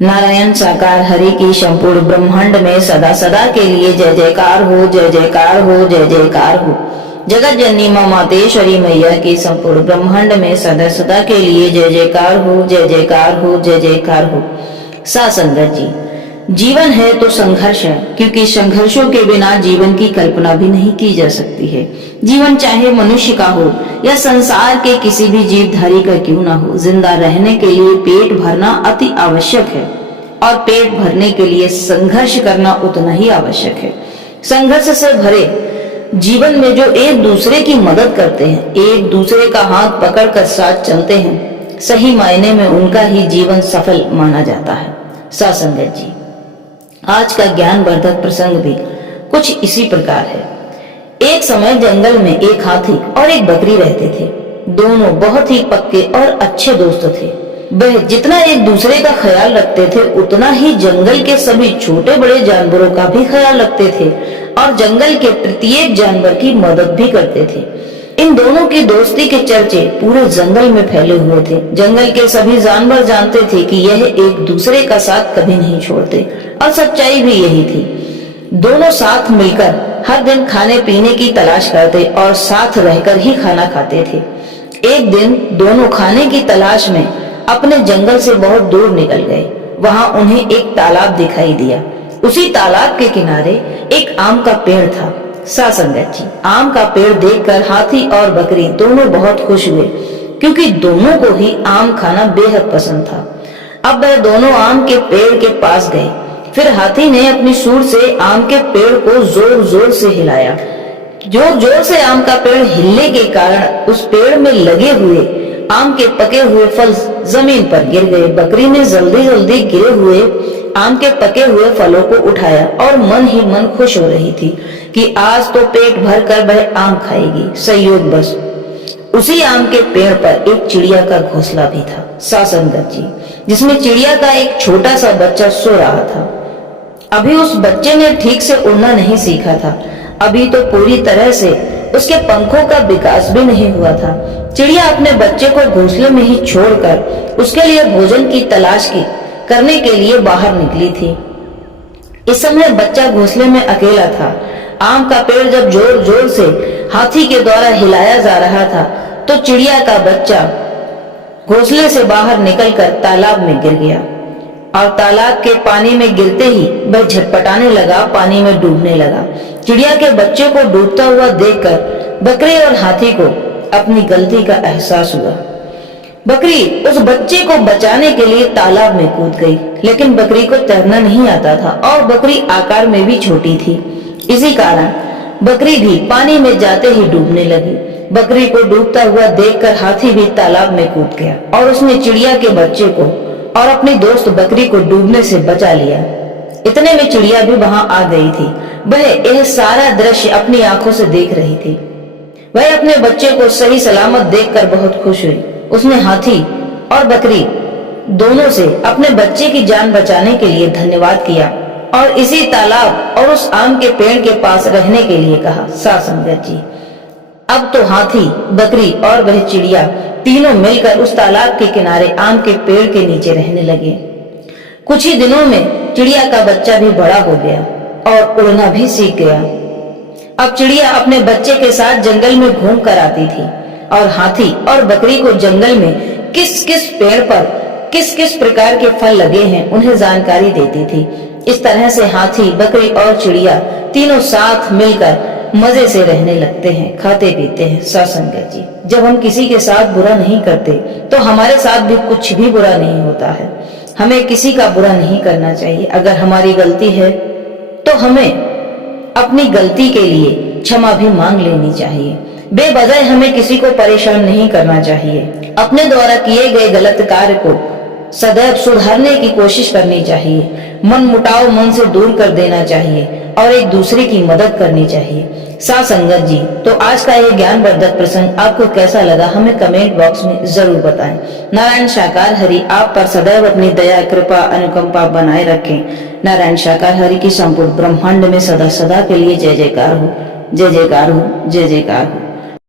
नारायण साकार हरि की संपूर्ण ब्रह्मांड में सदा सदा के लिए जय जयकार हो, जय जयकार हो, जय जयकार हो। जगत जननी मां मातेश्वरी मैया की संपूर्ण ब्रह्मांड में सदा सदा के लिए जय जयकार हो, जय जयकार हो, जय जयकार हो। सा संगत जी, जीवन है तो संघर्ष है, क्योंकि संघर्षों के बिना जीवन की कल्पना भी नहीं की जा सकती है। जीवन चाहे मनुष्य का हो या संसार के किसी भी जीवधारी का क्यों ना हो, जिंदा रहने के लिए पेट भरना अति आवश्यक है और पेट भरने के लिए संघर्ष करना उतना ही आवश्यक है। संघर्ष से भरे जीवन में जो एक दूसरे की मदद करते हैं, एक दूसरे का हाथ पकड़कर साथ चलते हैं, सही मायने में उनका ही जीवन सफल माना जाता है। सा संगत जी, आज का ज्ञानवर्धक प्रसंग भी कुछ इसी प्रकार है। एक समय जंगल में एक हाथी और एक बकरी रहते थे। दोनों बहुत ही पक्के और अच्छे दोस्त थे। वह जितना एक दूसरे का ख्याल रखते थे, उतना ही जंगल के सभी छोटे बड़े जानवरों का भी ख्याल रखते थे और जंगल के प्रत्येक जानवर की मदद भी करते थे। इन दोनों की दोस्ती के चर्चे पूरे जंगल में फैले हुए थे। जंगल के सभी जानवर जानते थे कि यह एक दूसरे का साथ कभी नहीं छोड़ते और सच्चाई भी यही थी। दोनों साथ मिलकर हर दिन खाने पीने की तलाश करते और साथ रहकर ही खाना खाते थे। एक दिन दोनों खाने की तलाश में अपने जंगल से बहुत दूर निकल गए। वहां उन्हें एक तालाब दिखाई दिया। उसी तालाब के किनारे एक आम का पेड़ था। सा संगत जी, आम का पेड़ देखकर हाथी और बकरी दोनों बहुत खुश हुए, क्योंकि दोनों को ही आम खाना बेहद पसंद था। अब वह दोनों आम के पेड़ के पास गए। फिर हाथी ने अपनी सूंड से आम के पेड़ को जोर जोर से हिलाया। जोर जोर से आम का पेड़ हिलने के कारण उस पेड़ में लगे हुए आम के पके हुए फल जमीन पर गिर गए। बकरी ने जल्दी जल्दी गिरे हुए आम के पके हुए फलों को उठाया और मन ही मन खुश हो रही थी कि आज तो पेट भर कर वह आम खाएगी। संयोग बस उसी आम के पेड़ पर एक चिड़िया का घोंसला भी था। सा संगत जी, जिसमें चिड़िया का एक छोटा सा बच्चा सो रहा था। अभी उस बच्चे ने ठीक से उड़ना नहीं सीखा था। अभी तो पूरी तरह से उसके पंखों का विकास भी नहीं हुआ था। चिड़िया अपने बच्चे को घोंसले में ही छोड़कर उसके लिए भोजन की तलाश करने के लिए बाहर निकली थी। इस समय बच्चा घोंसले में अकेला था। आम का पेड़ जब जोर जोर से हाथी के द्वारा हिलाया जा रहा था, तो चिड़िया का बच्चा घोंसले से बाहर निकलकर तालाब में गिर गया और तालाब के पानी में गिरते ही वह झटपटाने लगा, पानी में डूबने लगा। चिड़िया के बच्चे को डूबता हुआ देखकर बकरी और हाथी को अपनी गलती का एहसास हुआ। बकरी उस बच्चे को बचाने के लिए तालाब में कूद गई, लेकिन बकरी को तैरना नहीं आता था और बकरी आकार में भी छोटी थी। इसी कारण बकरी भी पानी में जाते ही डूबने लगी। बकरी को डूबता हुआ देखकर हाथी भी तालाब में कूद गया और उसने चिड़िया के बच्चे को और अपनी दोस्त बकरी को डूबने से बचा लिया। इतने में चिड़िया भी वहां आ गई थी। वह यह सारा दृश्य अपनी आंखों से देख रही थी। वह अपने बच्चे को सही सलामत देखकर बहुत खुश हुई। उसने हाथी और बकरी दोनों से अपने बच्चे की जान बचाने के लिए धन्यवाद किया और इसी तालाब और उस आम के पेड़ के पास रहने के लिए कहा। सा संगत जी, अब तो हाथी, बकरी और वह चिड़िया तीनों मिलकर उस तालाब के किनारे आम के पेड़ के नीचे रहने लगे। कुछ ही दिनों में चिड़िया का बच्चा भी बड़ा हो गया और उड़ना भी सीख गया। अब चिड़िया अपने बच्चे के साथ जंगल में घूम कर आती थी और हाथी और बकरी को जंगल में किस किस पेड़ पर किस किस प्रकार के फल लगे हैं उन्हें जानकारी देती थी। इस तरह से हाथी, बकरी और चिड़िया तीनों साथ मिलकर मजे से रहने लगते हैं, खाते पीते हैं। सा संगत जी, जब हम किसी के साथ बुरा नहीं करते तो हमारे साथ भी कुछ भी बुरा नहीं होता है। हमें किसी का बुरा नहीं करना चाहिए। अगर हमारी गलती है तो हमें अपनी गलती के लिए क्षमा भी मांग लेनी चाहिए। बेवजह हमें किसी को परेशान नहीं करना चाहिए। अपने द्वारा किए गए गलत कार्य को सदैव सुधारने की कोशिश करनी चाहिए। मन मुटाव मन से दूर कर देना चाहिए और एक दूसरे की मदद करनी चाहिए। सा संगत जी, तो आज का यह ज्ञानवर्धक प्रसंग आपको कैसा लगा हमें कमेंट बॉक्स में जरूर बताएं। नारायण साकार हरि आप पर सदैव अपनी दया, कृपा, अनुकंपा बनाए रखें। नारायण साकार हरि की संपूर्ण ब्रह्मांड में सदा सदा के लिए जय जयकार हो, जय जयकार हो, जय जयकार हो।